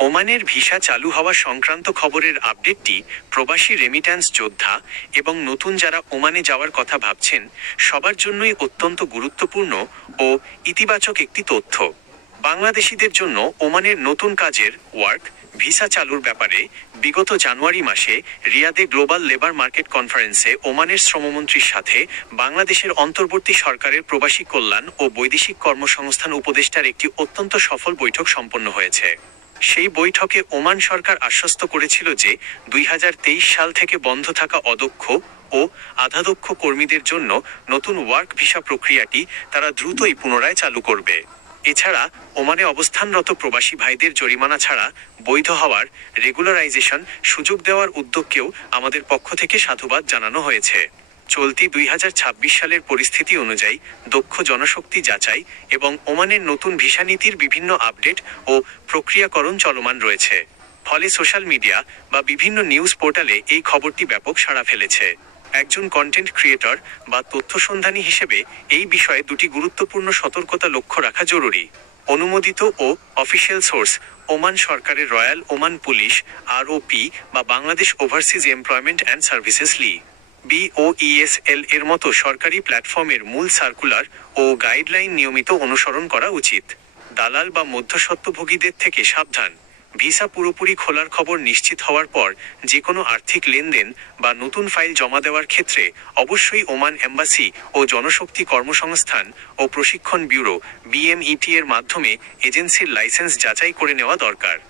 ওমানের ভিসা চালু হওয়া সংক্রান্ত খবরের আপডেটটি প্রবাসী রেমিট্যান্স যোদ্ধা এবং নতুন যারা ওমানে যাওয়ার কথা ভাবছেন সবার জন্যই অত্যন্ত গুরুত্বপূর্ণ ও ইতিবাচক একটি তথ্য। বাংলাদেশিদের জন্য ওমানের নতুন কাজের ওয়ার্ক ভিসা চালুর ব্যাপারে বিগত জানুয়ারি মাসে রিয়াদে গ্লোবাল লেবার মার্কেট কনফারেন্সে ওমানের শ্রমমন্ত্রীর সাথে বাংলাদেশের অন্তর্বর্তী সরকারের প্রবাসী কল্যাণ ও বৈদেশিক কর্মসংস্থান উপদেষ্টার একটি অত্যন্ত সফল বৈঠক সম্পন্ন হয়েছে। সেই বৈঠকে ওমান সরকার আশ্বস্ত করেছিল যে 2023 সাল থেকে বন্ধ থাকা অদক্ষ ও আধাদক্ষ কর্মীদের জন্য নতুন ওয়ার্ক ভিসা প্রক্রিয়াটি তারা দ্রুতই পুনরায় চালু করবে। এছাড়া ওমানে অবস্থানরত প্রবাসী ভাইদের জরিমানা ছাড়া বৈধ হওয়ার রেগুলারাইজেশন সুযোগ দেওয়ার উদ্যোগকেও আমাদের পক্ষ থেকে সাধুবাদ জানানো হয়েছে। চলতি 2026 সালের পরিস্থিতি অনুযায়ী দক্ষ জনশক্তি যাচাই এবং ওমানের নতুন ভিসা নীতির বিভিন্ন আপডেট ও প্রক্রিয়াকরণ চলমান রয়েছে। ফলে সোশ্যাল মিডিয়া বা বিভিন্ন নিউজ পোর্টালে এই খবরটি ব্যাপক সাড়া ফেলেছে। একজন কন্টেন্ট ক্রিয়েটর বা তথ্য সন্ধানী হিসেবে এই বিষয়ে দুটি গুরুত্বপূর্ণ সতর্কতা লক্ষ্য রাখা জরুরি। অনুমোদিত ও অফিসিয়াল সোর্স ওমান সরকারের রয়্যাল ওমান পুলিশ আরওপি বা Bangladesh overseas employment and services লি BOESL এর মতো সরকারি প্ল্যাটফর্মের মূল সার্কুলার ও গাইডলাইন নিয়মিত অনুসরণ করা উচিত। দালাল বা মধ্যস্বত্বভোগীদের থেকে সাবধান। ভিসা পুরোপুরি খোলার খবর নিশ্চিত হওয়ার পর যে কোনো আর্থিক লেনদেন বা নতুন ফাইল জমা দেওয়ার ক্ষেত্রে অবশ্যই ওমান এম্বাসি ও জনশক্তি কর্মসংস্থান ও প্রশিক্ষণ ব্যুরো BMET এর মাধ্যমে এজেন্সির লাইসেন্স যাচাই করে নেওয়া দরকার।